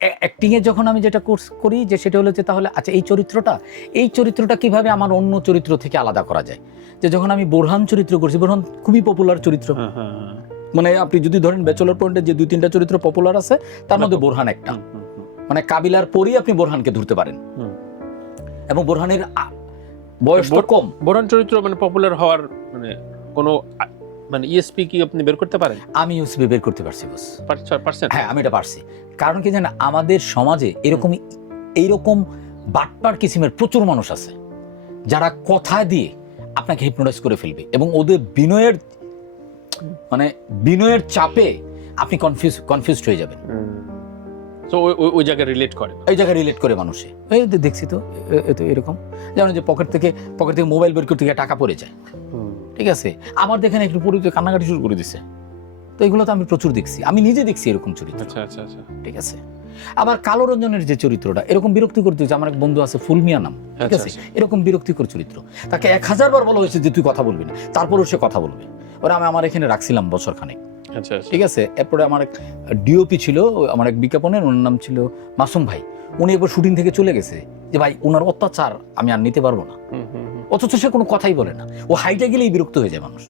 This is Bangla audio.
অ্যাক্টিং এ যখন আমি যেটা কোর্স করি যে সেটা হলো যে তাহলে আচ্ছা এই চরিত্রটা কিভাবে আমার অন্য চরিত্র থেকে আলাদা করা যায়। যে যখন আমি বোরহান চরিত্র করছি, বোরহান খুবই পপুলার চরিত্র, মানে আপনি যদি ধরেন ব্যাচেলর পয়েন্টে যে 2-3টা চরিত্র পপুলার আছে তার মধ্যে বোরহান একটা, মানে কাবিলার পরই আপনি বোরহানকে ধরতে পারেন। এবং বোরহানের বয়সটা কম। বোরহান চরিত্র মানে পপুলার হওয়ার মানে কোনো মানে ইএসপি কি আপনি বের করতে পারেন? আমি ইউএসপি বের করতে পারছি বস। পারছেন? হ্যাঁ, আমি এটা পারছি। কারণ কি জানেন, আমাদের সমাজে এইরকম বাটপার কিসিমের প্রচুর মানুষ আছে যারা কথা দিয়ে আপনাকে হিপনোটাইজ করে ফেলবে, এবং ওদের বিনয়ের চাপে আপনি কনফিউজড হয়ে যাবেন। তো ওই জায়গায় রিলেট করে, এই জায়গায় রিলেট করে মানুষে। এই দেখছি তো এরকম, যেমন যে পকেট থেকে মোবাইল বের করতে গিয়ে টাকা পড়ে যায়, ঠিক আছে, আমার দেখেন একটু পরে কান্নাকাটি শুরু করে দিছে। তো এগুলো তো আমি প্রচুর দেখছি, আমি নিজে দেখছি এরকম চরিত্র। আচ্ছা, ঠিক আছে। আবার কালো রঞ্জনের যে চরিত্রটা এরকম বিরক্তিকর চরিত্র, আমার এক বন্ধু আছে ফুলমিয়া নাম, ঠিক আছে, এরকম বিরক্তিকর চরিত্র, তাকে 1000 বার বলা হয়েছে যে তুই কথা বলবি না, তারপরও সে কথা বলবে। ওরা আমার এখানে রাখছিলাম বছরখানেক, ঠিক আছে। এরপরে আমার এক ডিওপি ছিল, আমার এক বিজ্ঞাপনের, ওনার নাম ছিল মাসুম ভাই। উনি একবার শুটিং থেকে চলে গেছে যে ভাই ওনার অত্যাচার আমি আর নিতে পারবো না, অথচ সে কোনো কথাই বলে না। ও হাইটে গেলেই বিরক্ত হয়ে যায় মানুষ।